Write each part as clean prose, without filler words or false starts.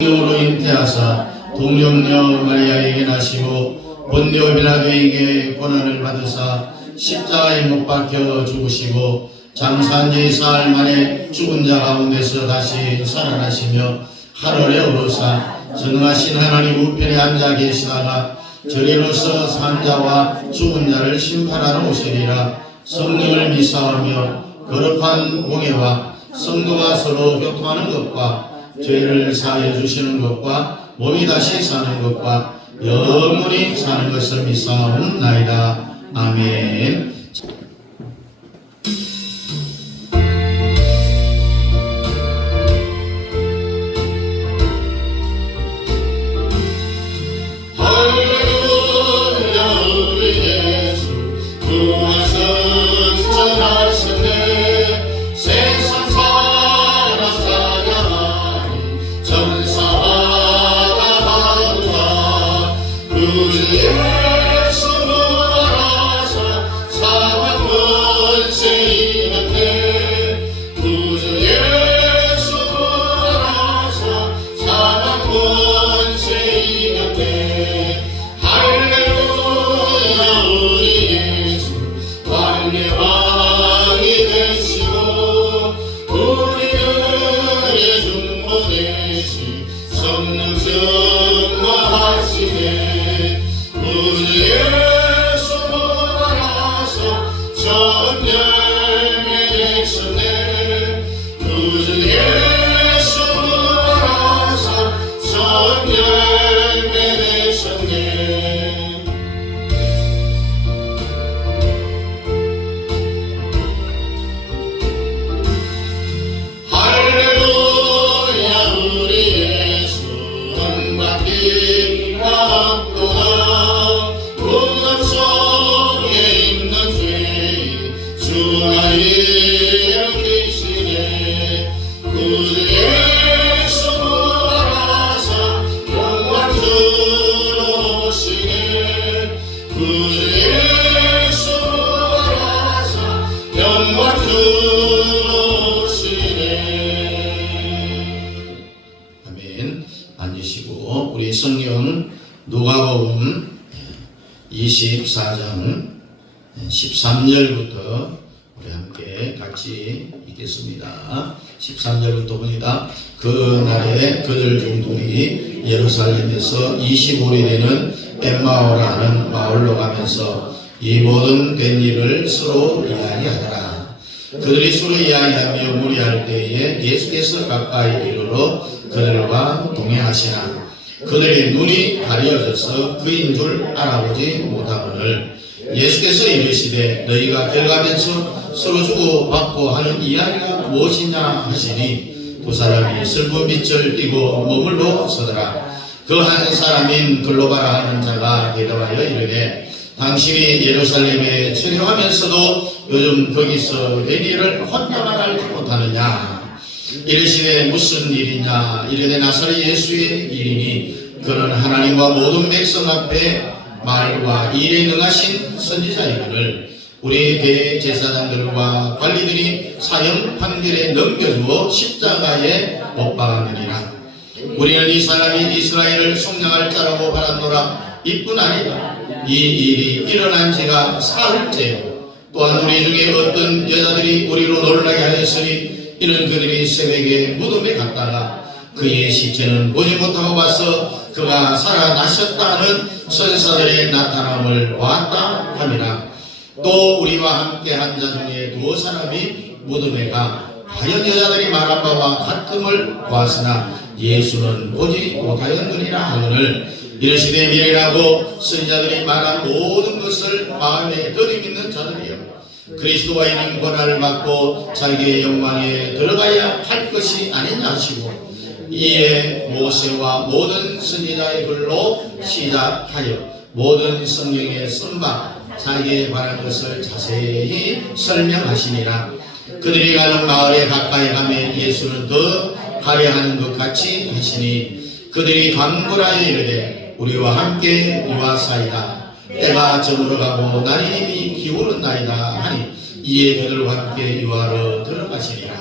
으로 잉태하사 동정녀 마리아에게 나시고 본디오 빌라도에게 고난을 받으사 십자가에 못 박혀 죽으시고 장사한 지 사흘 만에 죽은 자 가운데서 다시 살아나시며 하늘에 오르사 전능하신 하나님 우편에 앉아 계시다가 저리로서 산 자와 죽은 자를 심판하러 오시리라. 성령을 미사하며 거룩한 공예와 성도가 서로 교통하는 것과 죄를 사하여 주시는 것과 몸이 다시 사는 것과 영원히 사는 것을 믿사옵나이다. 아멘. 앉으시고 우리 성경 누가복음 24장 13절부터 우리 함께 같이 읽겠습니다. 13절부터 봅니다. 그 날에 그들 중 둘이 예루살렘에서 25리 되는 엠마오라 하는 마을로 가면서 이 모든 된 일을 서로 이야기하더라. 그들이 서로 이야기하며 무리할 때에 예수께서 가까이 이르러 그들과 동행하시나 그들의 눈이 가려져서 그인 줄 알아보지 못하거늘 예수께서 이르시되 너희가 들어가면서 서로 주고받고 하는 이야기가 무엇이냐 하시니 두 사람이 슬픈 빛을 띠고 머물러 서더라. 그 한 사람인 글로바라 하는 자가 대답하여 이르되 당신이 예루살렘에 체류하면서도 요즘 거기서 된 일을 혼자만 알지 못하느냐. 이르시되 무슨 일이냐. 이르되 나사렛 예수의 일이니 그는 하나님과 모든 백성 앞에 말과 일에 능하신 선지자이거늘 우리 대제사장들과 관리들이 사형 판결에 넘겨주어 십자가에 못 박았느니라. 우리는 이 사람이 이스라엘을 속량할 자라고 바랐노라. 이뿐 아니라 이 일이 일어난 지가 사흘째요. 또한 우리 중에 어떤 여자들이 우리로 놀라게 하였으니 이는 그들이 새벽에 무덤에 갔다가 그의 시체는 보지 못하고 와서 그가 살아나셨다는 선사들의 나타남을 보았다 함이라. 또 우리와 함께 한 자 중에 두 사람이 무덤에 가 과연 여자들이 말한 바와 같음을 보았으나 예수는 보지 못하였느니라 하거늘 이르시되 미련하고 선지자들이 말한 모든 것을 마음에 들이밌는 자들이여 그리스도와 이는 고난을 받고 자기의 영광에 들어가야 할 것이 아니냐 하시고 이에 모세와 모든 선지자의 글로 시작하여 모든 성경에 쓴 바 자기에 관한 것을 자세히 설명하시니라. 그들이 가는 마을에 가까이 가면 예수는 더 가려하는 것 같이 하시니 그들이 간구하여 이르되 우리와 함께 유하사이다. 때가 저물어가고 날이 이미 기울었나이다 하니 이에 그들과 함께 유하러 들어가시리라.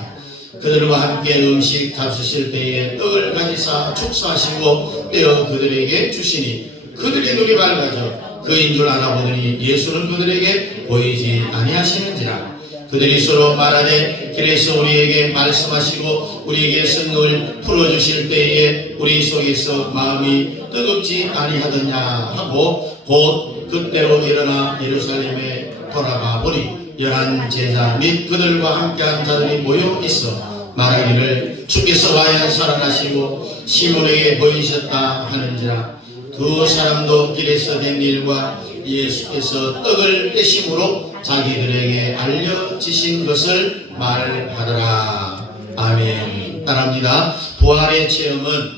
그들과 함께 음식 잡수실 때에 떡을 가지사 축사하시고 떼어 그들에게 주시니 그들의 눈이 밝아져 그인 줄 알아보더니 예수는 그들에게 보이지 아니하시는지라. 그들이 서로 말하되 길에서 우리에게 말씀하시고 우리에게 성령을 풀어주실 때에 우리 속에서 마음이 뜨겁지 아니하더냐 하고 곧 그때로 일어나 예루살렘에 돌아가 보니 11 제자 및 그들과 함께한 자들이 모여 있어 말하기를 주께서 과연 살아나시고 시몬에게 보이셨다 하는지라. 두 사람도 길에서 된 일과 예수께서 떡을 떼심으로 자기들에게 알려지신 것을 말하더라. 아멘. 따라합니다. 부활의 체험은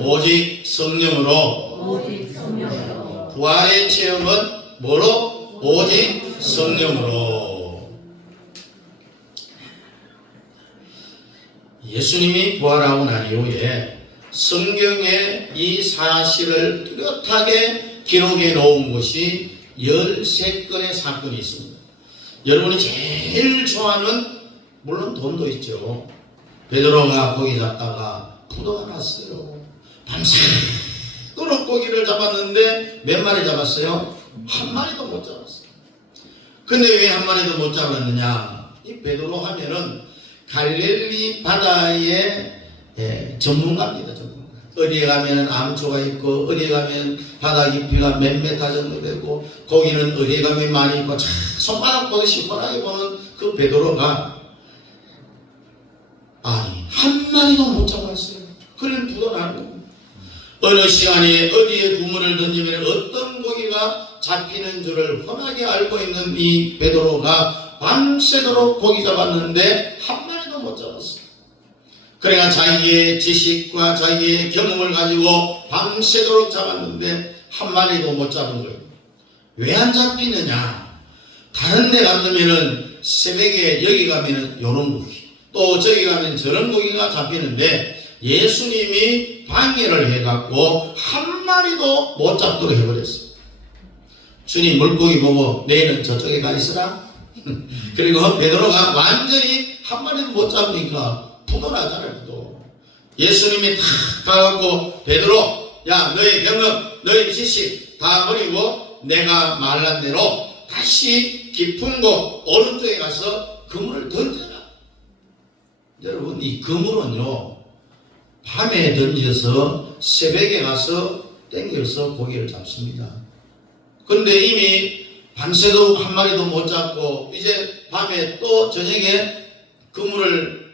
오직 성령으로. 부활의 체험은 뭐로? 오직 성령으로. 예수님이 부활하고 난 이후에 성경에 이 사실을 뚜렷하게 기록해 놓은 것이 13건의 사건이 있습니다. 여러분이 제일 좋아하는, 물론 돈도 있죠. 베드로가 고기 잡다가 부도가 났어요. 밤새도록 고기를 잡았는데 몇 마리 잡았어요? 한 마리도 못 잡았어요. 근데 왜 한 마리도 못 잡았느냐? 이 베드로 하면은 갈릴리 바다의 전문가입니다. 전문가. 어디에 가면 암초가 있고 어디에 가면 바다 깊이가 몇 메타 정도 되고 고기는 어디에 가면 많이 있고 참 손바닥 보듯이 뻔하게 보는 그 베드로가 아니 한 마리도 못 잡았어요. 그런 부도 나는 겁니다. 어느 시간에 어디에 그물을 던지면 어떤 고기가 잡히는 줄을 훤하게 알고 있는 이 베드로가 밤새도록 고기 잡았는데 한 마리도 못 잡았어요. 그러니까 자기의 지식과 자기의 경험을 가지고 밤새도록 잡았는데 한 마리도 못 잡은 거예요. 왜 안 잡히느냐? 다른 데 가면은 새벽에 여기 가면은 요런 고기, 또 저기 가면 저런 고기가 잡히는데 예수님이 방해를 해갖고 한 마리도 못 잡도록 해버렸어요. 주님 물고기 보고 내일은 저쪽에 가 있으라. 그리고 베드로가 완전히 한 마리도 못 잡으니까 부도 나잖아요. 부도. 예수님이 탁 가갖고 베드로, 야 너의 경험, 너의 지식 다 버리고 내가 말한 대로 다시 깊은 곳 오른쪽에 가서 그물을 던져라. 여러분 이 그물은요 밤에 던져서 새벽에 가서 땡겨서 고기를 잡습니다. 그런데 이미 밤새도 한 마리도 못 잡고 이제 밤에 또 저녁에 그물을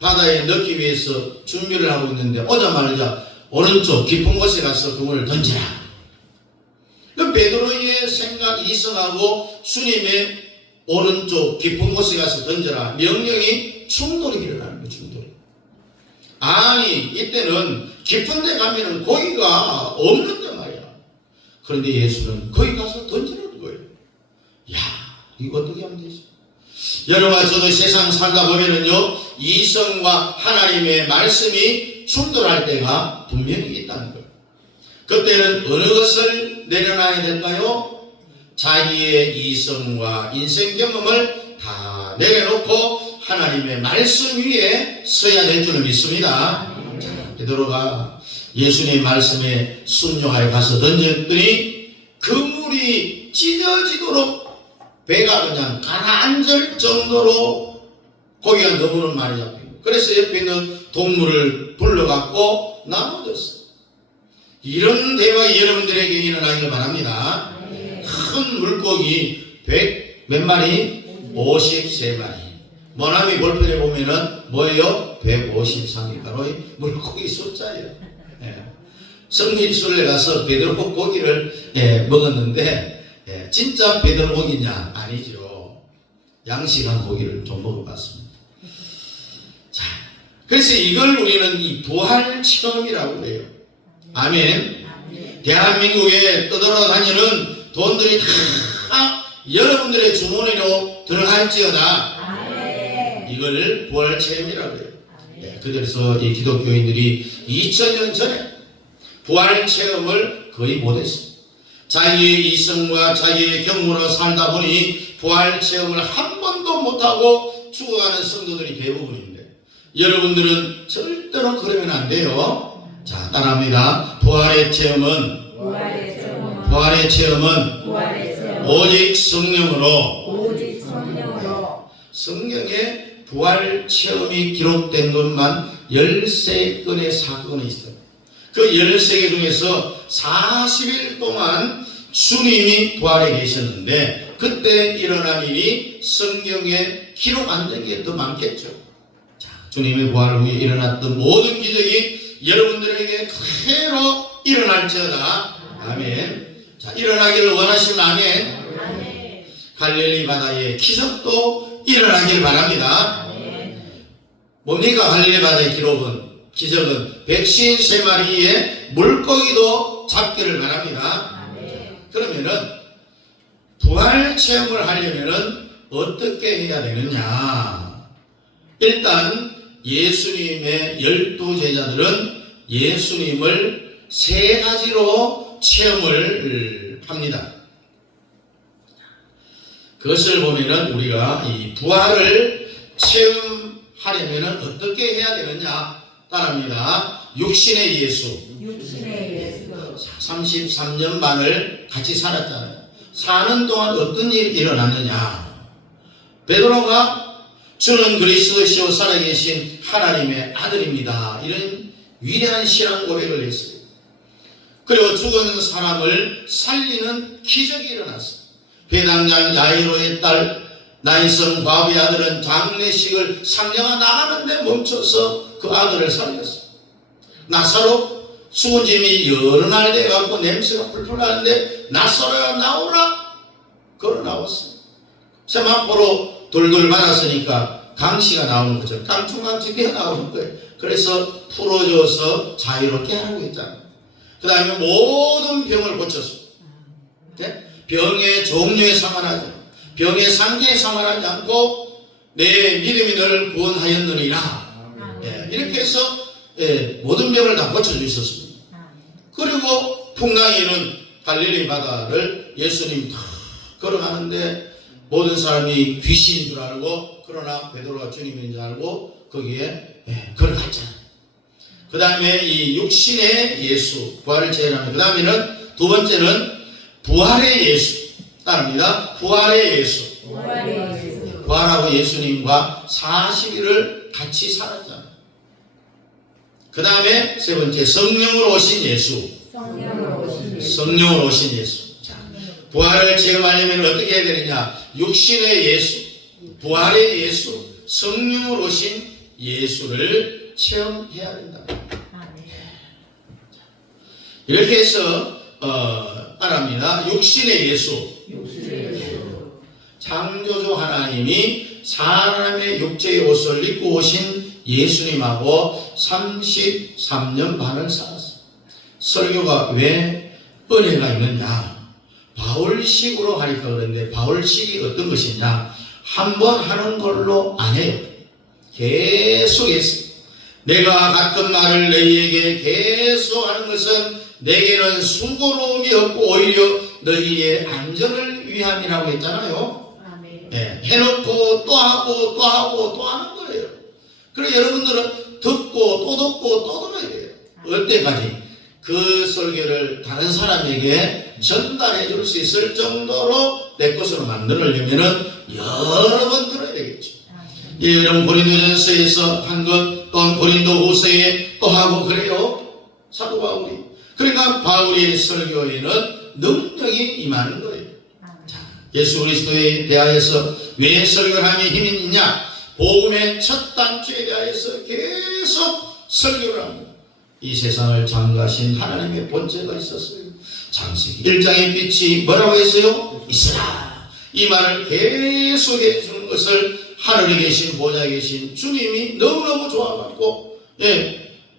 바다에 넣기 위해서 준비를 하고 있는데 오자마자 오른쪽 깊은 곳에 가서 그물을 던지라. 그 베드로의 생각 이성하고 주님의 오른쪽 깊은 곳에 가서 던져라 명령이 충돌이 일어나는 거예요. 충돌이. 아니 이때는 깊은 데 가면은 고기가 없는데 말이야. 그런데 예수는 거기 가서 던지라는 거예요. 야 이거 어떻게 하면 되지? 여러분 저도 세상 살다 보면은요 이성과 하나님의 말씀이 충돌할 때가 분명히 있다는 거예요. 그때는 어느 것을 내려놔야 될까요? 자기의 이성과 인생 경험을 다 내려놓고 하나님의 말씀 위에 서야 될 줄을 믿습니다. 자, 베드로가 예수님의 말씀에 순종하여 가서 던졌더니 그물이 찢어지도록 배가 그냥 가라앉을 정도로 고기가 너무나 많이 잡히고, 그래서 옆에 있는 동물을 불러갖고 나눠줬어요. 이런 대박이 여러분들에게 일어나기를 바랍니다. 큰 물고기 100 몇 마리? 53마리. 머나미 볼펜에 보면은 뭐예요? 153이 바로 물고기 숫자예요. 성길순례 가서 베드로 고기를 먹었는데 진짜 베드로 고기냐? 아니죠. 양식한 고기를 좀 먹어봤습니다. 자, 그래서 이걸 우리는 이 부활 체험이라고 해요. 아멘. 대한민국에 떠돌아다니는 돈들이 다 여러분들의 주머니로 들어갈지어다. 이걸 부활 체험이라고 해요. 그래서 이 기독교인들이 2000년 전에 부활 체험을 거의 못했습니다. 자기의 이성과 자기의 경험으로 살다 보니 부활 체험을 한 번도 못하고 죽어가는 성도들이 대부분인데 여러분들은 절대로 그러면 안 돼요. 자, 따라합니다. 부활의 체험은 오직 성령으로 성경에 부활 체험이 기록된 것만 13건의 사건이 있어요. 그 13개 중에서 40일 동안 주님이 부활해 계셨는데 그때 일어난 일이 성경에 기록 안 된 게 더 많겠죠. 자, 주님의 부활 후에 일어났던 모든 기적이 여러분들에게 그대로 일어날지어다. 아멘. 자, 일어나기를 원하시는 아멘. 갈릴리 바다의 기적도 일어나길 바랍니다. 뭡니까? 갈릴리 바다의 기적은 백신 3마리에 물고기도 잡기를 바랍니다. 그러면은 부활 체험을 하려면은 어떻게 해야 되느냐? 일단 예수님의 12제자들은 예수님을 3가지로 체험을 합니다. 그것을 보면은 우리가 이 부활을 체험하려면은 어떻게 해야 되느냐? 따라합니다. 육신의 예수. 33년 반을 같이 살았잖아요. 사는 동안 어떤 일이 일어났느냐? 베드로가 주는 그리스도시요 살아계신 하나님의 아들입니다. 이런 위대한 신앙 고백을 했어요. 그리고 죽은 사람을 살리는 기적이 일어났어요. 배당장 야이로의 딸 나인성 과부의 아들은 장례식을 상녀가 나가는데 멈춰서 그 아들을 살렸어요. 나사로 죽은 짐이 여러 날 돼갖고 냄새가 풀풀 나는데 나사로야 나오라 걸어 나왔어요. 세마포로 돌돌 말았으니까 강씨가 나오는 거죠. 깡충깡충 뛰어나오는 거예요. 그래서 풀어줘서 자유롭게 하라고 했잖아요. 그 다음에 모든 병을 고쳤어요. 네? 병의 종류에 상관하지, 병의 상태에 상관하지 않고 내 믿음이 너를 구원하였느니라. 네, 이렇게 해서 모든 병을 다 고쳐주고 있었습니다. 그리고 풍랑이는 갈릴리 바다를 예수님 다 걸어가는데 모든 사람이 귀신인 줄 알고, 그러나 베드로가 주님인 줄 알고 거기에 걸어갔잖아요. 그 다음에 이 육신의 예수, 부활을 체험하면, 그 다음에는 두 번째는 부활의 예수. 따릅니다. 부활의 예수. 부활하고 예수님과 40일을 같이 살았잖아요. 그 다음에 세 번째, 성령으로 오신 예수. 성령으로 오신 예수. 자, 부활을 체험하려면 어떻게 해야 되느냐? 육신의 예수, 부활의 예수, 성령으로 오신 예수를 체험해야 된다. 이렇게 해서 말합니다. 육신의 예수. 창조주 하나님이 사람의 육체의 옷을 입고 오신 예수님하고 33년 반을 살았어요. 설교가 왜 은혜가 있느냐? 바울식으로 하니까 그런데, 바울식이 어떤 것이냐? 한 번 하는 걸로 안 해요. 계속 했어요. 내가 같은 말을 너희에게 계속 하는 것은 내게는 수고로움이 없고 오히려 너희의 안전을 위함이라고 했잖아요. 네, 해놓고 또 하고 또 하고 또 하는 거예요. 그래서 여러분들은 듣고 또 듣고 또 들어야 돼요. 어때까지? 그 설교를 다른 사람에게 전달해 줄 수 있을 정도로 내 것으로 만들려면은 여러 번 들어야 되겠죠. 여러분 고린도전서에서 한 것, 또 고린도후서에 또 하고 그래요. 사도 바울이. 그러니까 바울의 설교에는 능력이 임하는 거예요. 자, 예수 그리스도에 대하여서 왜 설교를 하면 힘이 있냐? 복음의 첫 단추에 대하여서 계속 설교를 합니다. 이 세상을 창조하신 하나님의 본체가 있었어요. 창세기 1장의 빛이 뭐라고 했어요? 있으라. 이 말을 계속 해주는 것을 하늘에 계신 보좌에 계신 주님이 너무너무 좋아갖고,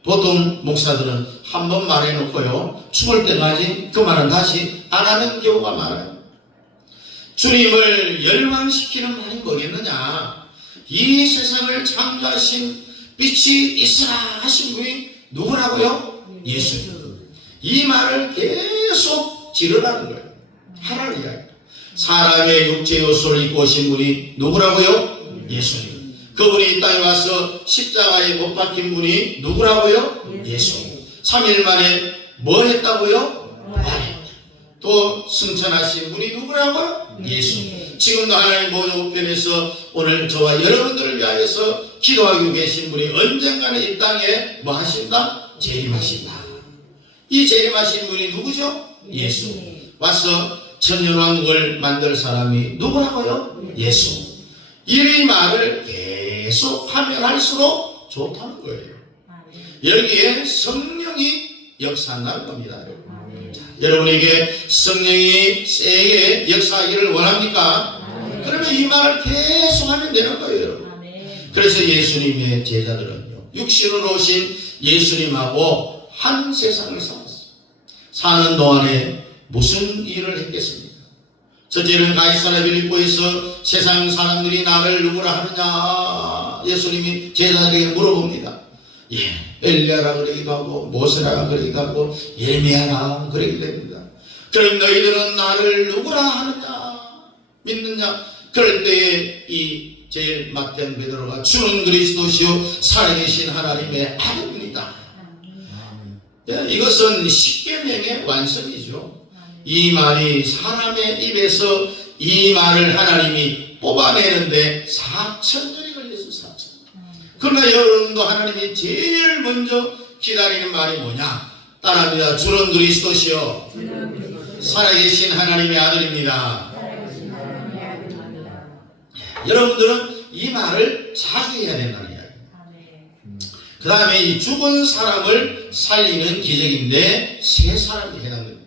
보통 목사들은 한 번 말해놓고요, 죽을 때까지 그 말은 다시 안 하는 경우가 많아요. 주님을 열광시키는 말이 뭐겠느냐? 이 세상을 창조하신 빛이 있으라 하신 분이 누구라고요? 예수님. 이 말을 계속 지르라는 거예요. 하라는 이야기. 사람의 육체 요소를 입고 오신 분이 누구라고요? 예수님. 그분이 이 땅에 와서 십자가에 못 박힌 분이 누구라고요? 예수. 3일 만에 뭐 했다고요? 부활했다. 또 승천하신 분이 누구라고요? 예수. 지금도 하나님 보좌 우편에서 오늘 저와 여러분들을 위하여서 기도하고 계신 분이 언젠가는 이 땅에 뭐 하신다? 재림하신다. 이 재림하신 분이 누구죠? 예수. 와서 천년왕국을 만들 사람이 누구라고요? 예수. 이 말을 계속 하면 할수록 좋다는 거예요. 여기에 성령이 역사한다는 겁니다. 여러분. 자, 여러분에게 성령이 세게 역사하기를 원합니까? 그러면 이 말을 계속 하면 되는 거예요. 여러분. 그래서 예수님의 제자들은요, 육신으로 오신 예수님하고 한 세상을 살았어요. 사는 동안에 무슨 일을 했겠습니까? 첫째는 가이사랴 빌립보에서 세상 사람들이 나를 누구라 하느냐 예수님이 제자들에게 물어봅니다. 엘리야라 그러기도 하고 모세라 그러기도 하고 예레미야라 그러기도 합니다. 그럼 너희들은 나를 누구라 하느냐 믿느냐? 그럴 때에 이 제일 막된 베드로가 주는 그리스도시요 살아계신 하나님의 아들입니다. 이것은 십계명의 완성이죠. 이 말이 사람의 입에서 이 말을 하나님이 뽑아내는데 4,000년이 걸렸어요. 4,000년. 그러나 여러분도 하나님이 제일 먼저 기다리는 말이 뭐냐? 따라합니다. 주는 그리스도시요 살아계신 하나님의 아들입니다. 여러분들은 이 말을 자주 해야 된다는 이야기입니다. 그 다음에 이 죽은 사람을 살리는 기적인데 세 사람이 해당됩니다.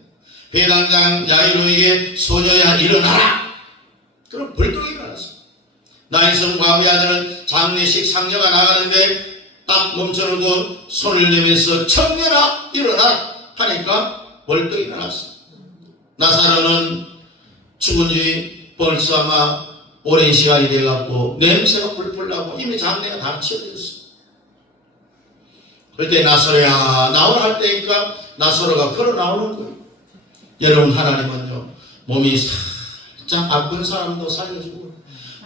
회당장 야이로에게 소녀야 일어나라. 그럼 벌떡 일어났어. 나인성 과부의 아들은 장례식 상녀가 나가는데 딱 멈춰놓고 손을 내면서 청년아 일어나라 하니까 벌떡 일어났어. 나사로는 죽은 지 벌써 아마 오랜 시간이 돼갖고 냄새가 풀풀 나고 이미 장례가 다 치러졌어. 그때 나사로야 나오라 할 때니까 나사로가 걸어 나오는 거예요. 여러분 하나님은요 몸이 살짝 아픈 사람도 살려주고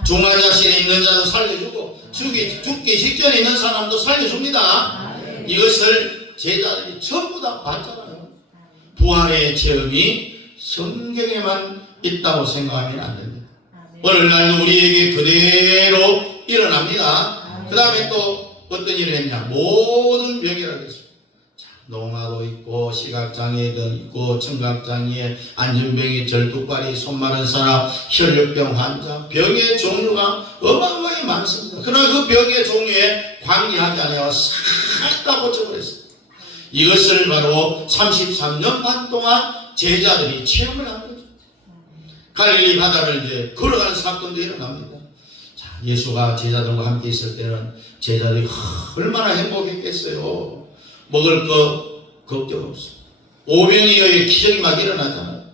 중환자실에 있는 자도 살려주고 죽기 직전에 있는 사람도 살려줍니다. 이것을 제자들이 전부 다 봤잖아요. 부활의 체험이 성경에만 있다고 생각하면 안 됩니다. 오늘날도 우리에게 그대로 일어납니다. 그 다음에 또 어떤 일을 했냐? 모든 병이라고 했습니다. 농아도 있고 시각장애도 있고 청각장애, 안전병이, 절뚝발이, 손마른 사람, 혈류병 환자, 병의 종류가 어마어마하게 많습니다. 그러나 그 병의 종류에 관계하지 않아요. 싹 다 고쳐버렸어요. 이것을 바로 33년 반 동안 제자들이 체험을 한 거죠. 갈릴리 바다를 이제 걸어가는 사건도 일어납니다. 자, 예수가 제자들과 함께 있을 때는 제자들이 얼마나 행복했겠어요. 먹을 거 걱정 없어. 오병이어의 기적이 막 일어나잖아요.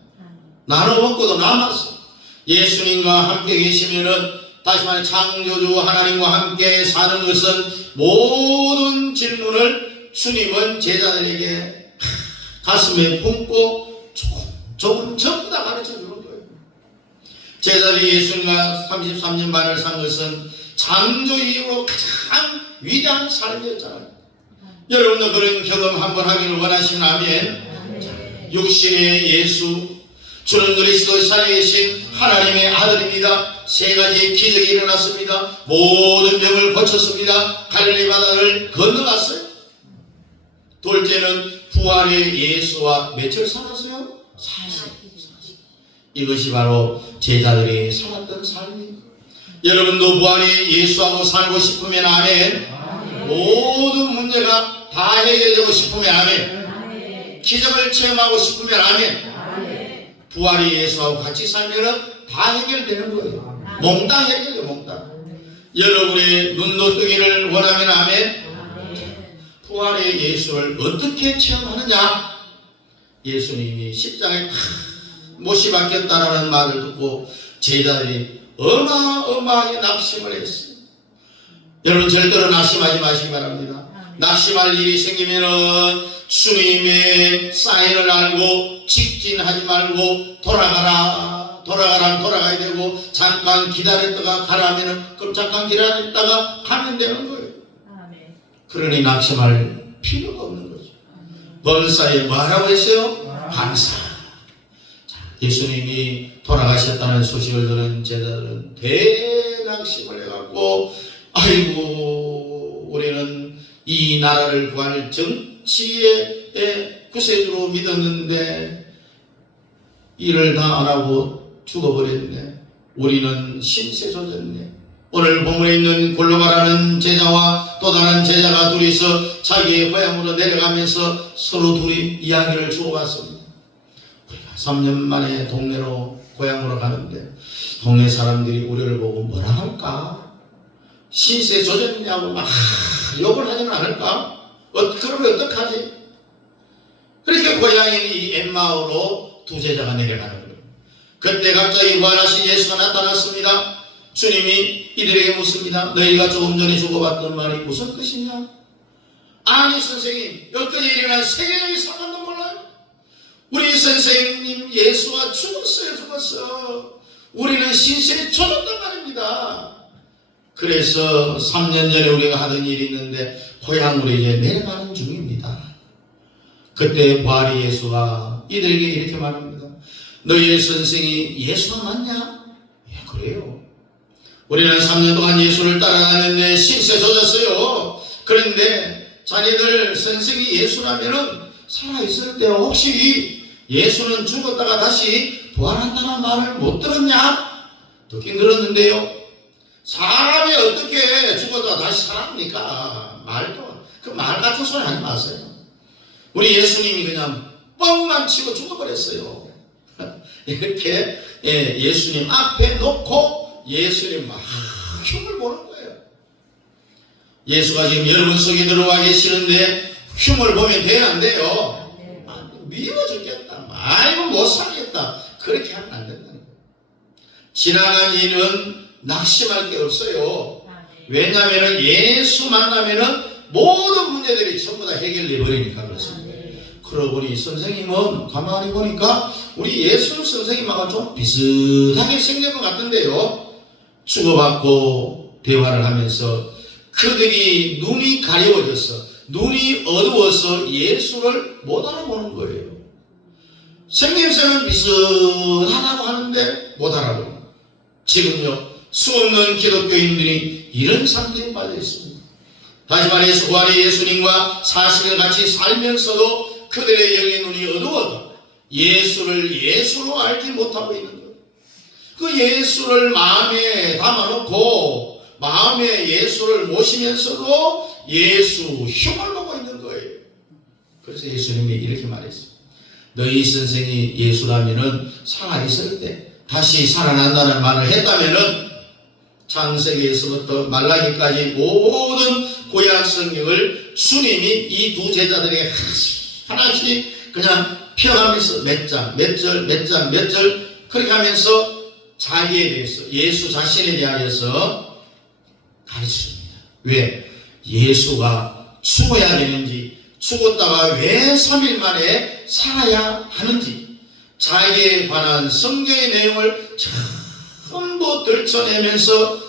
나눠 먹고도 남았어. 예수님과 함께 계시면은 다시 말해 창조주 하나님과 함께 사는 것은 모든 질문을 주님은 제자들에게 가슴에 품고 조금 전부 다 가르쳐 주는 거예요. 제자들이 예수님과 33년 반을 산 것은 창조 이후로 가장 위대한 삶이었잖아요. 여러분도 그런 경험 한번 하기를 원하시는 아멘. 육신의 예수, 주는 그리스도 살아계신 하나님의 아들입니다. 세 가지 기적이 일어났습니다. 모든 병을 고쳤습니다. 갈릴리 바다를 건너갔어요. 둘째는 부활의 예수와 며칠 살았어요? 40. 이것이 바로 제자들이 살았던 삶입니다. 여러분도 부활의 예수하고 살고 싶으면 아멘. 모든 문제가 다 해결되고 싶으면 아멘. 기적을 체험하고 싶으면 아멘. 부활의 예수하고 같이 살면 다 해결되는 거예요. 몽땅 해결돼요. 몽땅. 여러분의 눈도 뜨기를 원하면 아멘. 부활의 예수를 어떻게 체험하느냐? 예수님이 십자가에 못이 박혔다라는 말을 듣고 제자들이 어마어마하게 낙심을 했어요. 여러분 절대로 낙심하지 마시기 바랍니다. 낙심할 일이 생기면은 주님의 사인을 알고 직진하지 말고 돌아가라. 돌아가라면 돌아가야 되고, 잠깐 기다렸다가 가라면은 그럼 잠깐 기다렸다가 가면 되는 거예요. 그러니 낙심할 필요가 없는 거죠. 범사에 뭐라고 했어요? 감사. 자, 예수님이 돌아가셨다는 소식을 들은 제자들은 대낙심을 해갖고, 아이고, 우리는 이 나라를 구할 정치의 구세주로 믿었는데 일을 다 안 하고 죽어버렸네. 우리는 신세져졌네. 오늘 본문에 있는 골로가라는 제자와 또 다른 제자가 둘이서 자기의 고향으로 내려가면서 서로 둘이 이야기를 주고받습니다. 우리가 3년 만에 동네로 고향으로 가는데 동네 사람들이 우리를 보고 뭐라 할까? 신세 젖었냐고 막 욕을 하지는 않을까? 그러면 어떡하지? 그렇게 고향인 이 엠마오로 두 제자가 내려가는 거예요. 그때 갑자기 부활하신 예수가 나타났습니다. 주님이 이들에게 묻습니다. 너희가 조금 전에 주고받던 말이 무슨 뜻이냐? 아니 선생님, 여기까지 일어난 세계적인 사건도 몰라요? 우리 선생님 예수가 죽었어. 우리는 신세에 젖었단 말입니다. 그래서 3년 전에 우리가 하던 일이 있는데 고향으로 이제 내려가는 중입니다. 그때 부활의 예수가 이들에게 이렇게 말합니다. 너희의 선생이 예수가 맞냐? 예, 그래요. 우리는 3년 동안 예수를 따라다녔는데 신세 젖었어요. 그런데 자네들 선생이 예수라면은 살아있을 때 혹시 예수는 죽었다가 다시 부활한다는 말을 못 들었냐? 듣긴 들었는데요. 사람이 어떻게 죽었다가 다시 살아납니까? 그 말 같은 소리 하지 마세요. 우리 예수님이 그냥 뻥만 치고 죽어버렸어요. 이렇게 예수님 앞에 놓고 예수님 막 흉을 보는 거예요. 예수가 지금 여러분 속에 들어와 계시는데 흉을 보면 돼요, 안 돼요? 미워 죽겠다. 아이고 못 살겠다. 그렇게 하면 안 된다는 거예요. 지나간 일은 낙심할 게 없어요. 왜냐하면 예수 만나면은 모든 문제들이 전부 다 해결돼 버리니까 그렇습니다. 그러고 보니 선생님은 가만히 보니까 우리 예수 선생님하고 좀 비슷하게 생긴 것 같은데요. 주고받고 대화를 하면서 그들이 눈이 가려워져서 눈이 어두워서 예수를 못 알아보는 거예요. 생김새는 비슷하다고 하는데 못 알아보는. 지금요 수없는 기독교인들이 이런 상태에 빠져 있습니다. 다시 말해서 부활의 예수님과 40일 같이 살면서도 그들의 영의 눈이 어두워도 예수를 예수로 알지 못하고 있는 거예요. 그 예수를 마음에 담아놓고 마음에 예수를 모시면서도 예수 흉을 보고 있는 거예요. 그래서 예수님이 이렇게 말했어요. 너희 선생이 예수라면은 살아있을 때 다시 살아난다는 말을 했다면은 창세기에서부터 말라기까지 모든 구약 성경을 주님이 이 두 제자들에게 하나씩 그냥 펴가면서 몇 절 그렇게 하면서 자기에 대해서 예수 자신에 대하여서 가르쳤습니다. 왜? 예수가 죽어야 되는지 죽었다가 왜 3일 만에 살아야 하는지 자기에 관한 성경의 내용을 전부 들춰내면서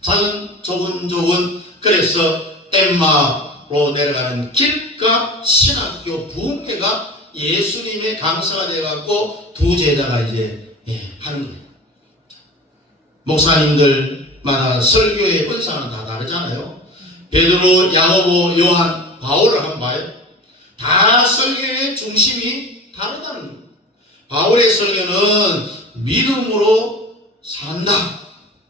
작은 조근조근 그래서 엠마로 내려가는 길가 신학교 부흥회가 예수님의 강사가 되어갖고 두 제자가 이제 하는 거예요. 목사님들마다 설교의 은사는 다 다르잖아요. 베드로, 야고보, 요한, 바울을 한번 봐요. 다 설교의 중심이 다르다는 거예요. 바울의 설교는 믿음으로 산다.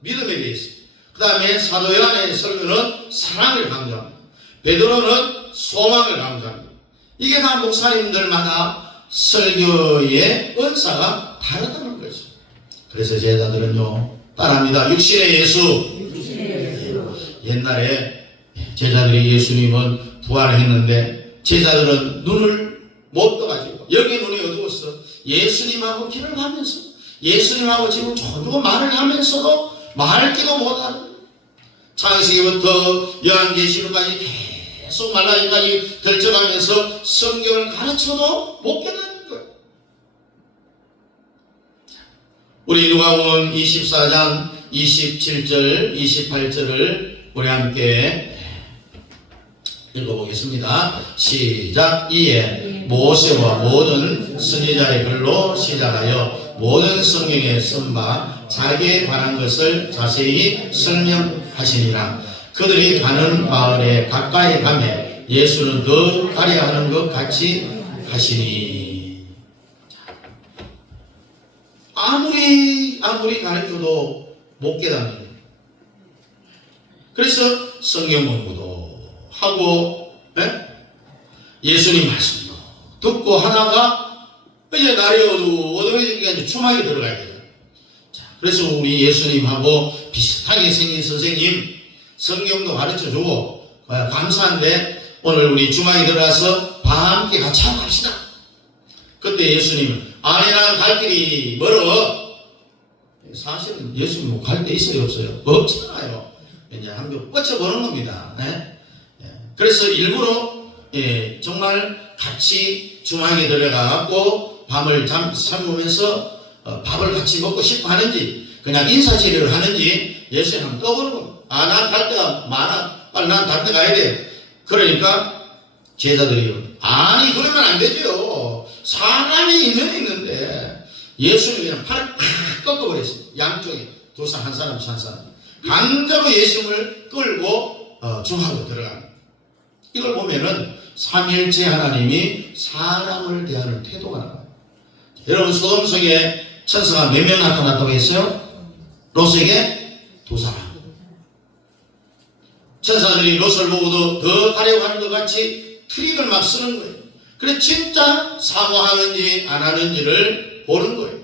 믿음에 대해서. 그 다음에 사도 요한의 설교는 사랑을 강조합니다. 베드로는 소망을 강조합니다. 이게 다 목사님들마다 설교의 은사가 다르다는 거죠. 그래서 제자들은요 따라합니다. 육신의 예수. 옛날에 제자들이 예수님은 부활했는데 제자들은 눈을 못 떠가지고 여기 눈이 어두웠어. 예수님하고 길을 가면서 예수님하고 지금 조금 말을 하면서도 말기도 못하는 창세기부터 요한계시록까지 계속 말라기까지 들쳐가면서 성경을 가르쳐도 못 깨닫는 거예요. 우리 누가복음 24장 27절 28절을 우리 함께 읽어보겠습니다. 시작. 이에 모세와 모든 선지자의 글로 시작하여 모든 성경에 쓴 바 자기에 관한 것을 자세히 설명하시니라. 그들이 가는 마을에 가까이 가매 예수는 더 가려 하는 것 같이 하시니. 아무리 가르쳐도 못 깨닫는. 그래서 성경 공부도 하고 예수님 말씀도 듣고 하다가 이제 날이 어두워지니까 이제 주막에 들어가야 돼요. 자, 그래서 우리 예수님하고 비슷하게 생긴 선생님 성경도 가르쳐주고 감사한데 오늘 우리 주막에 들어가서 함께 같이 하고 갑시다. 그때 예수님은 아니 난 갈 길이 멀어. 사실은 예수님 갈 데 있어요 없어요? 없잖아요. 이제 한번 뻗쳐보는 겁니다. 그래서 일부러 정말 같이 주막에 들어가고 밤을 잠으면서 밥을 같이 먹고 싶어 하는지 그냥 인사치레를 하는지 예수님 한번 떠보는 겁니다. 아, 난 갈 데가 많아. 빨리 난 갈 데 가야 돼. 그러니까 제자들이 아니 그러면 안 되죠. 사람이 있는데 예수님이 그냥 팔을 팍 꺾어버렸습니다. 양쪽에 두 사람 한 사람 한 사람 강제로 예수님을 끌고 주막으로 들어갑니다. 이걸 보면은 삼일체 하나님이 사람을 대하는 태도가 나와요. 여러분 소돔 속에 천사가 몇 명 나타났다고 했어요? 롯에게 두 사람. 천사들이 롯을 보고도 더 가려고 하는 것 같이 트릭을 막 쓰는 거예요. 그래 진짜 사모하는지 안 하는지를 보는 거예요.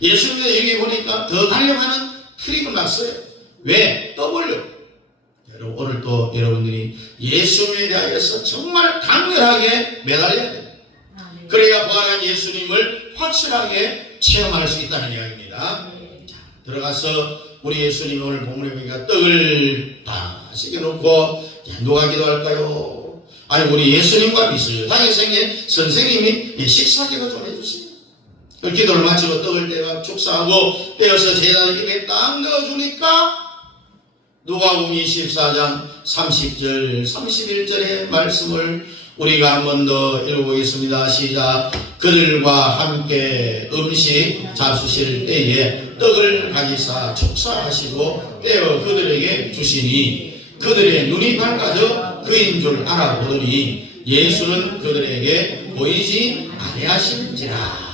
예수님도 여기 보니까 더 가려고 하는 트릭을 막 써요. 왜? 떠보려고. 여러분 오늘 또 여러분들이 예수님에 대하여서 정말 강렬하게 매달려야 돼요. 그래야 부활한 예수님을 확실하게 체험할 수 있다는 이야기입니다. 자, 들어가서 우리 예수님 오늘 본문에 보니까 떡을 다 시켜놓고 누가 기도할까요? 아니 우리 예수님과 비슷하게 생긴 선생님이 식사기도 좀 해주세요. 기도를 마치고 떡을 떼가 축사하고 떼어서 제자들 입에 딱 넣어주니까 누가복음 24장 30절 31절의 말씀을 우리가 한 번 더 읽어보겠습니다. 시작. 그들과 함께 음식 잡수실 때에 떡을 가지사 축사하시고 떼어 그들에게 주시니 그들의 눈이 밝아져 그인 줄 알아보더니 예수는 그들에게 보이지 아니하신지라.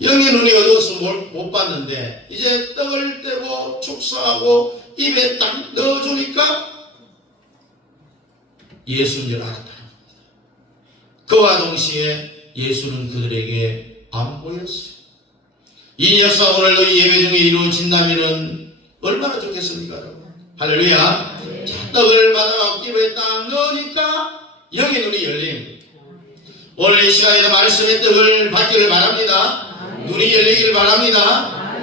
영의 눈이 어두워서 못 봤는데 이제 떡을 떼고 축사하고 입에 딱 넣어주니까 예수인 줄 알았다. 그와 동시에 예수는 그들에게 안 보였어요. 이 역사 오늘도 이 예배 중에 이루어진다면 얼마나 좋겠습니까? 여러분? 할렐루야. 네. 자, 떡을 받아 입에 딱 넣으니까 영의 눈이 열리는 거예요. 오늘 이 시간에도 말씀의 떡을 받기를 바랍니다. 눈이 열리길 바랍니다.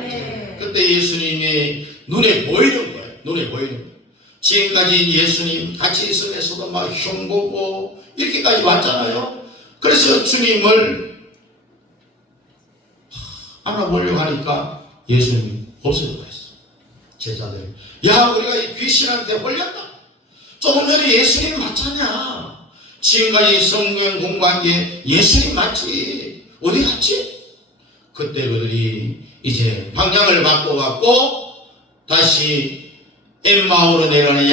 그때 예수님이 눈에 보이는 거예요. 눈에 보이는 거예요. 지금까지 예수님 같이 있으면서도 막 흉보고 이렇게까지 왔잖아요. 그래서 주님을 알아보려고 하니까 예수님이 없어져 갔어. 제자들, 야 우리가 이 귀신한테 홀렸다. 조금 전에 예수님 맞잖냐. 지금까지 성경 공부한 게 예수님 맞지. 어디 갔지? 그때 그들이 이제 방향을 바꿔갖고 다시 엠마오로 내려가는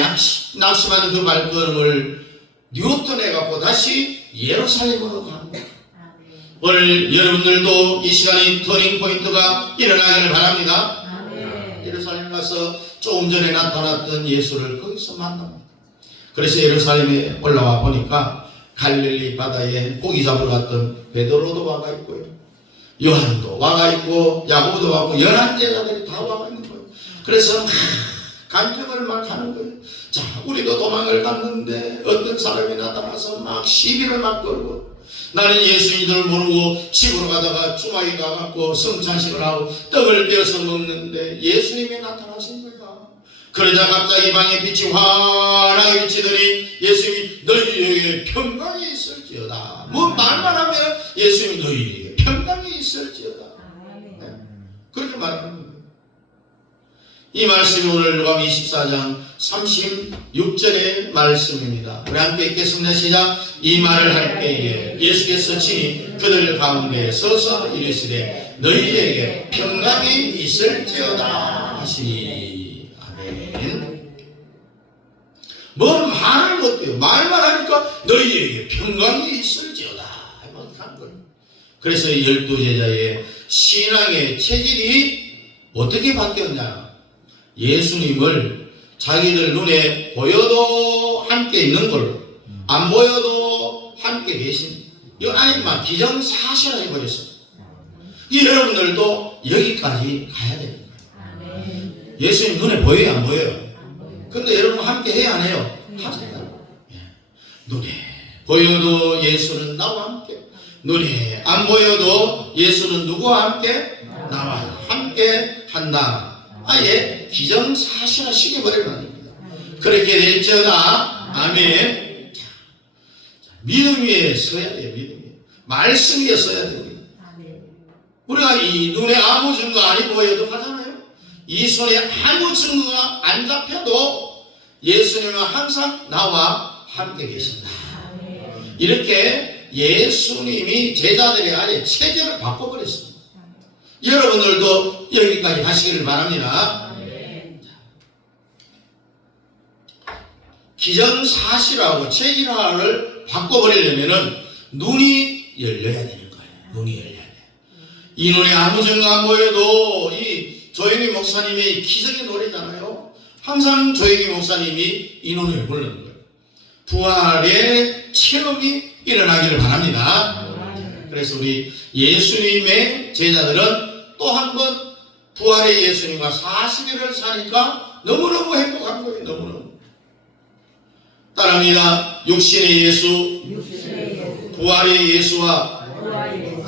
낙심하는 그 발걸음을 뉴턴해갖고 다시 예루살렘으로 갑니다. 오늘 여러분들도 이 시간이 터닝 포인트가 일어나기를 바랍니다. 예루살렘 가서 조금 전에 나타났던 예수를 거기서 만납니다. 그래서 예루살렘에 올라와 보니까 갈릴리 바다에 고기 잡으러 갔던 베드로도 와가 있고요. 요한도 와가 있고 야고보도 와고 11제자들이 다 와가 있는 거예요. 그래서 간증을 막 하는 거예요. 자, 우리도 도망을 갔는데 어떤 사람이 나타나서 막 시비를 막 걸고 나는 예수인 줄 모르고 집으로 가다가 주막에 가갖고 성찬식을 하고 떡을 떼어서 먹는데 예수님이 나타나신 거야. 그러자 갑자기 방에 빛이 환하게 비치더니 예수님이 너희에게 평강이 있을지어다. 뭐 말만 하면 예수님이 너희에게 평강이 있을지어다. 그렇게 말하는 거예요. 이 말씀이 오늘 누가복음 24장 36절의 말씀입니다. 우리 함께 읽겠습니다. 시작. 이 말을 할 때에 예수께서 친히 그들 가운데 서서 이르시되 너희에게 평강이 있을지어다 하시니. 아멘. 뭐 말을 못해요. 말만 하니까 너희에게 평강이 있을지어다 한 거예요. 그래서 이 12제자의 신앙의 체질이 어떻게 바뀌었냐. 예수님을 자기들 눈에 보여도 함께 있는 걸로, 안 보여도 함께 계신, 이건 아니지만 기정사실화 해버렸어요. 이 여러분들도 여기까지 가야 되는 거예요. 예수님 눈에 보여요, 안 보여요? 근데 여러분 함께 해야 안 해요? 하세요. 눈에 보여도 예수는 나와 함께, 눈에 안 보여도 예수는 누구와 함께? 나와 함께 한다. 아예 기정사실화 시켜버리는 겁니다. 그렇게 될지어다. 아멘. 자, 믿음 위에 서야 돼요. 믿음 위에. 말씀 위에 서야 됩니다. 우리가 이 눈에 아무 증거 아니 보여도 하잖아요. 이 손에 아무 증거가 안 잡혀도 예수님은 항상 나와 함께 계신다. 이렇게 예수님이 제자들의 아예 체제를 바꿔버렸습니다. 여러분들도 여기까지 하시기를 바랍니다. 기정사실하고 체질화를 바꿔버리려면 눈이 열려야 되는 거예요. 눈이 열려야 돼요. 이 눈에 아무 증거 안 보여도 이 조영기 목사님의 기적의 노래잖아요. 항상 조영기 목사님이 이 노래를 부르는 거예요. 부활의 체험이 일어나기를 바랍니다. 그래서 우리 예수님의 제자들은 또 한 번 부활의 예수님과 40일을 사니까 너무너무 행복한 거예요. 너무너무. 따라합니다. 육신의 예수, 부활의 예수와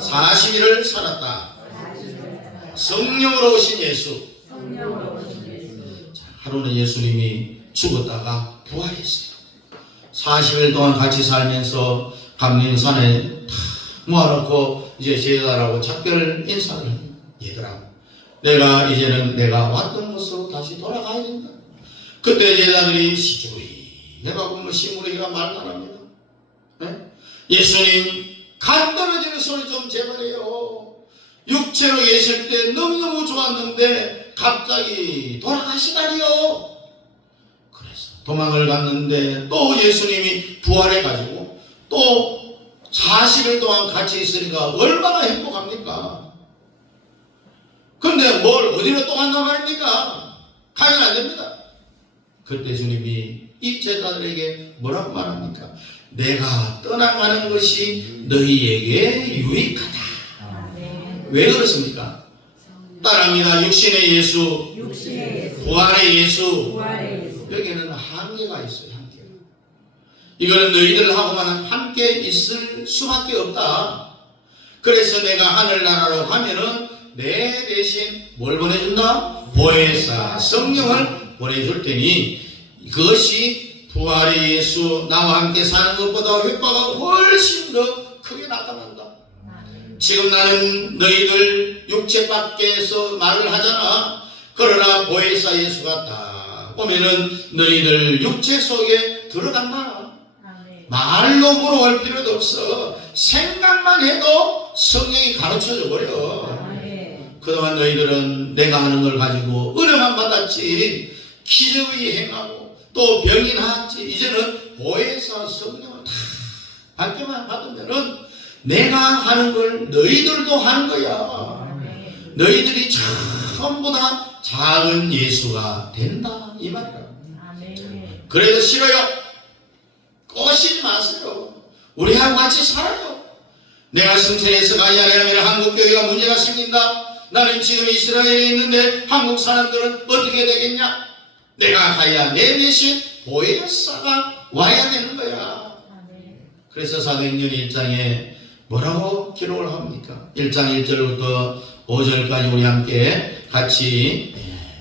40일을 살았다. 성령으로 오신 예수. 자, 하루는 예수님이 죽었다가 부활했어요. 40일 동안 같이 살면서 감림산에 탁 모아놓고 이제 제자들하고 작별 인사를 해요. 얘들아, 내가 이제는 내가 왔던 곳으로 다시 돌아가야 된다. 그때 제자들이 시주리 해가고 뭐 시무리가 말도 안 합니다. 네? 예수님 간 떨어지는 소리 좀 제발해요. 육체로 계실 때 너무너무 좋았는데 갑자기 돌아가시다니요. 그래서 도망을 갔는데 또 예수님이 부활해가지고 또 40일 동안 같이 있으니까 얼마나 행복합니까? 근데 뭘 어디로 또 간단 말입니까? 가면 안 됩니다. 그때 주님이 이 제자들에게 뭐라고 말합니까? 내가 떠나가는 것이 너희에게 유익하다. 왜 그렇습니까? 따라합니다. 육신의 예수, 부활의 예수. 여기에는 한계가 있어요. 한계가. 이거는 너희들하고만 함께 있을 수밖에 없다. 그래서 내가 하늘나라로 가면은 내 대신 뭘 보내준다? 보혜사 성령을 보내줄 테니 그것이 부활의 예수 나와 함께 사는 것보다 효과가 훨씬 더 크게 나타난다. 지금 나는 너희들 육체 밖에서 말을 하잖아. 그러나 보혜사 예수가 딱 오면은 너희들 육체 속에 들어간다. 말로 물어볼 필요도 없어. 생각만 해도 성령이 가르쳐줘 버려. 그동안 너희들은 내가 하는 걸 가지고 은혜만 받았지 기적이 행하고 또 병이 나았지. 이제는 보혜사 성령을 다 받게만 받으면은 내가 하는 걸 너희들도 하는 거야. 너희들이 전부 다 작은 예수가 된다 이 말이야. 그래도 싫어요. 꼬시지 마세요. 우리하고 같이 살아요. 내가 승천해서 가지 않으면 한국교회가 문제가 생긴다. 나는 지금 이스라엘에 있는데 한국 사람들은 어떻게 되겠냐? 내가 가야 내 대신 보혜사가 와야 되는 거야. 그래서 사도행전 1장에 뭐라고 기록을 합니까? 1장 1절부터 5절까지 우리 함께 같이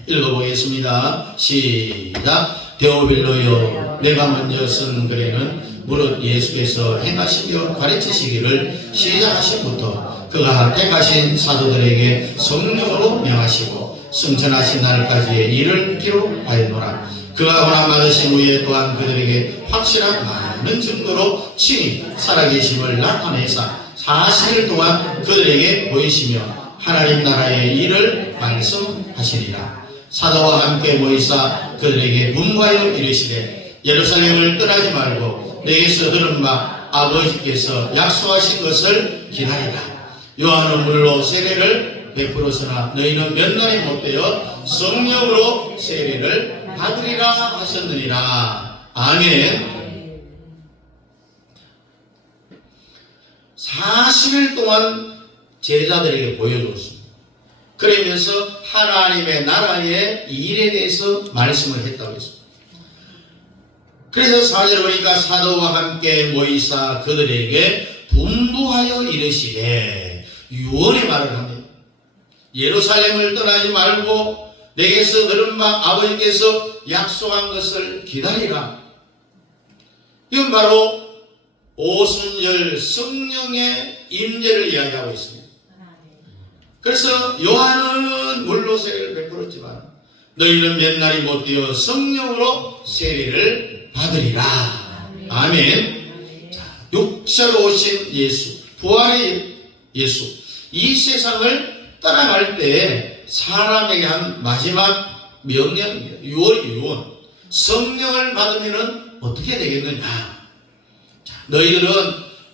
읽어보겠습니다. 시작. 데오빌로여, 내가 먼저 쓴 글에는 무릇 예수께서 행하시며 가르치시기를 시작하신부터 그가 택하신 사도들에게 성령으로 명하시고 승천하신 날까지의 일을 기록하였노라. 그가 고난받으신 후에 또한 그들에게 확실한 많은 증거로 친히 살아계심을 나타내사 40일 동안 그들에게 보이시며 하나님 나라의 일을 말씀하시니라. 사도와 함께 모이사 그들에게 분부하여 이르시되 예루살렘을 떠나지 말고 내게서 들은 바 아버지께서 약속하신 것을 기다리라. 요한은 물로 세례를 베풀었으나 너희는 몇 날이 못되어 성령으로 세례를 받으리라 하셨느니라. 아멘. 40일 동안 제자들에게 보여줬습니다. 그러면서 하나님의 나라의 일에 대해서 말씀을 했다고 했습니다. 그래서 4절 보니까 사도와 함께 모이사 그들에게 분부하여 이르시되 유언의 말을 합니다. 예루살렘을 떠나지 말고 내게서 들은 바 아버지께서 약속한 것을 기다리라. 이건 바로 오순절 성령의 임재를 이야기하고 있습니다. 그래서 요한은 물로 세례를 베풀었지만 너희는 몇 날이 못되어 성령으로 세례를 받으리라. 아멘. 자, 육체로 오신 예수, 부활의 예수, 이 세상을 떠나갈 때 사람에게 한 마지막 명령입니다. 유언. 성령을 받으면 어떻게 되겠느냐. 자, 너희들은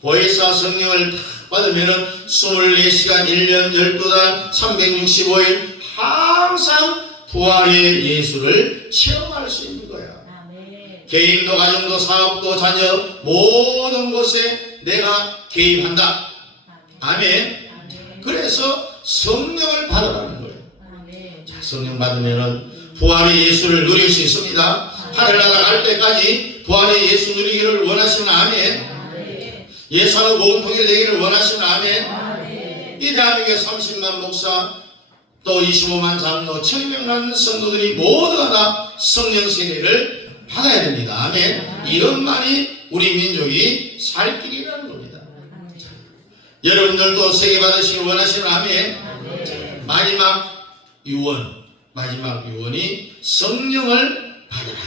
보혜사 성령을 받으면 24시간 1년 12달 365일 항상 부활의 예수를 체험할 수 있는 거야. 개인도 가정도 사업도 자녀 모든 곳에 내가 개입한다. 아멘. 그래서 성령을 받으라는 거예요. 자, 성령 받으면 부활의 예수를 누릴 수 있습니다. 하늘나라 갈 때까지 부활의 예수 누리기를 원하시면 아멘. 예상의 복음 통일되기를 원하시면 아멘. 이 대한민국의 30만 목사 또 25만 장로 1000명만 성도들이 모두가 다 성령 세례를 받아야 됩니다. 아멘. 이것만이 우리 민족이 살 길이라는 겁니다. 자, 여러분들도 세계 받으시길 원하시면 아멘. 자, 마지막 유언이 성령을 받으라.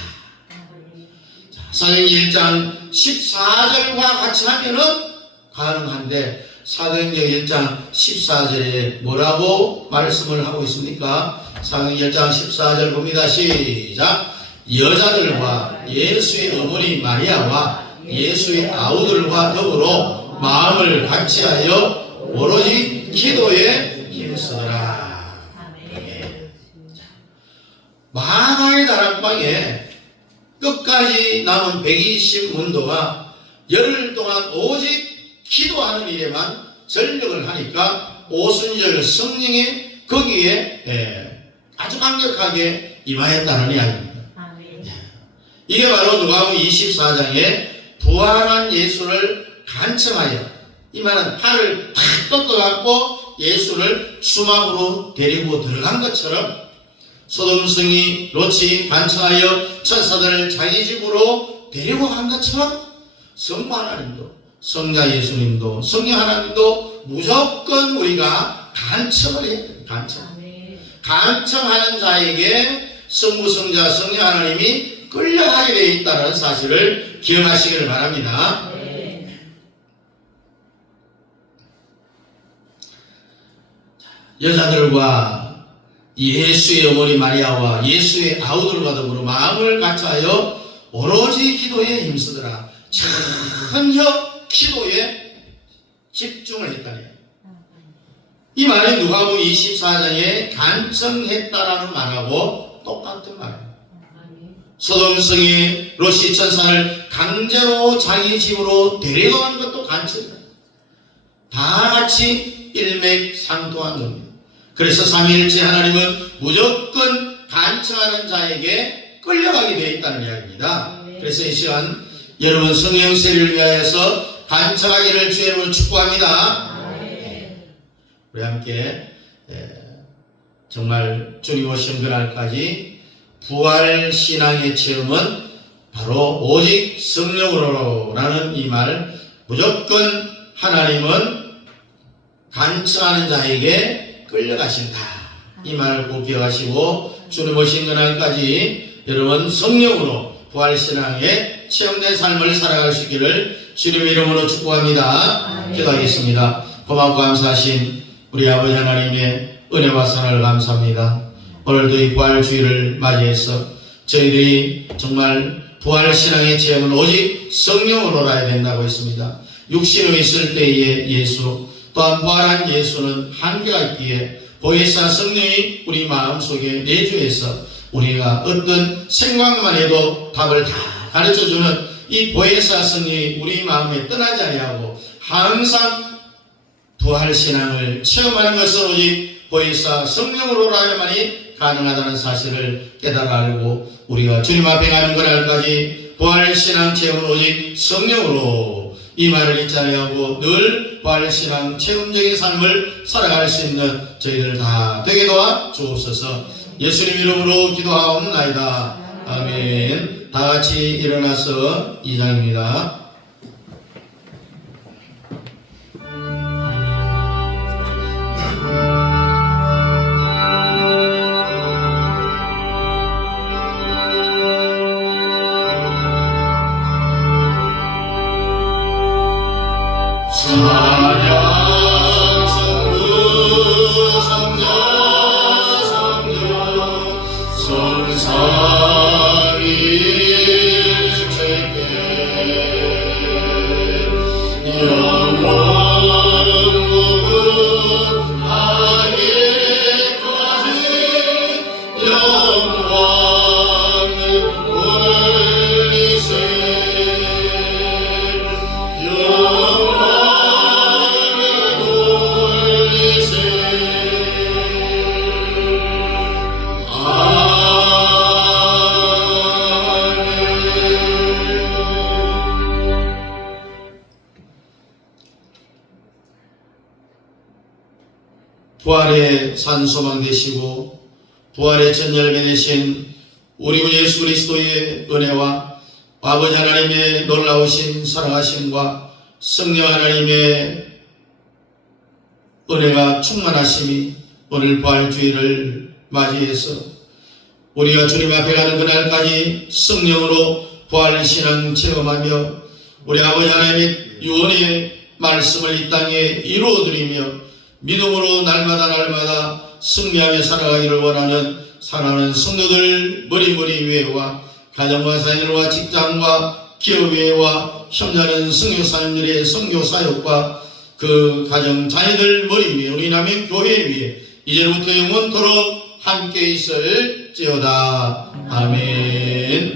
자, 사도행전 1장 14절과 같이 하면은 가능한데 사도행전 1장 14절에 뭐라고 말씀을 하고 있습니까? 사도행전 1장 14절 봅니다. 시작. 여자들과 예수의 어머니 마리아와 예수의 아우들과 더불어 마음을 같이하여 오로지 기도에 힘쓰더라. 아멘. 마가의 다락방에 끝까지 남은 120문도가 열흘 동안 오직 기도하는 일에만 전력을 하니까 오순절 성령이 거기에 아주 강력하게 임하였다는 이야기입니다. 이게 바로 누가복음 24장에 부활한 예수를 간청하여, 이 말은 팔을 팍 꺾어갖고 예수를 수막으로 데리고 들어간 것처럼 소돔성이 롯이 간청하여 천사들을 자기 집으로 데리고 간 것처럼 성부 하나님도, 성자 예수님도, 성령 하나님도 무조건 우리가 간청을 해야 돼요. 간청하는 자에게 성부, 성자, 성령 하나님이 끌려가게 되어 있다는 사실을 기억하시기를 바랍니다. 여자들과 예수의 어머니 마리아와 예수의 아우들과 더불어 마음을 같이하여 오로지 기도에 힘쓰더라. 전혀 기도에 집중을 했다니. 이 말이 누가복음 24장에 간청했다라는 말하고 똑같은 말입니다. 소돔성이 롯이 천사를 강제로 자기 집으로 데려간 것도 간청이다. 다 같이 일맥상통한 겁니다. 그래서 삼위일체 하나님은 무조건 간청하는 자에게 끌려가게 되어 있다는 이야기입니다. 그래서 이 시간 여러분 성령 세례를 위하여서 간청하기를 주의 이름으로 축복합니다. 우리 함께 정말 주님 오신 그날까지 부활 신앙의 체험은 바로 오직 성령으로라는 이 말, 무조건 하나님은 간청하는 자에게 끌려가신다. 이 말을 꼭 기억하시고 주님 오신 그날까지 여러분 성령으로 부활신앙의 체험된 삶을 살아갈 수 있기를 주님 이름으로 축복합니다. 기도하겠습니다. 고맙고 감사하신 우리 아버지 하나님의 은혜와 사랑을 감사합니다. 오늘도 이 부활주의를 맞이해서 저희들이 정말 부활신앙의 체험은 오직 성령으로 알아야 된다고 했습니다. 육신으로 있을 때의 예수, 또한 부활한 예수는 한계가 있기에 보혜사 성령이 우리 마음속에 내주해서 우리가 어떤 생각만 해도 답을 다 가르쳐주는 이 보혜사 성령이 우리 마음에 떠나지 아니하고 항상 부활신앙을 체험하는 것은 오직 보혜사 성령으로라야만이 가능하다는 사실을 깨달아 알고 우리가 주님 앞에 가는 그날까지 부활신앙 체험은 오직 성령으로 이 말을 잊지 아니하고 늘 부활신앙 체험적인 삶을 살아갈 수 있는 저희들 다 되게 도와 주옵소서. 예수님 이름으로 기도하옵나이다. 아멘. 다 같이 일어나서 2장입니다. 찬양 성부 성자 성령 성삼위일체께 영원 무궁하기까지 영광을 올리세. 부활의 산소망 되시고 부활의 첫 열매 되신 우리 구 예수 그리스도의 은혜와 아버지 하나님의 놀라우신 사랑하심과 성령 하나님의 은혜가 충만하심이 오늘 부활주의를 맞이해서 우리가 주님 앞에 가는 그날까지 성령으로 부활신앙 체험하며 우리 아버지 하나님의 유언의 말씀을 이 땅에 이루어드리며 믿음으로 날마다 승리하며 살아가기를 원하는 사랑하는 성도들 머리머리 위에와 가정과 자녀들과 직장과 기업 위에와 협력하는 선교사님들의 선교사역과 그 가정 자녀들 머리 위에 우리 남의 교회 위에 이제부터 영원토록 함께 있을지어다. 아멘.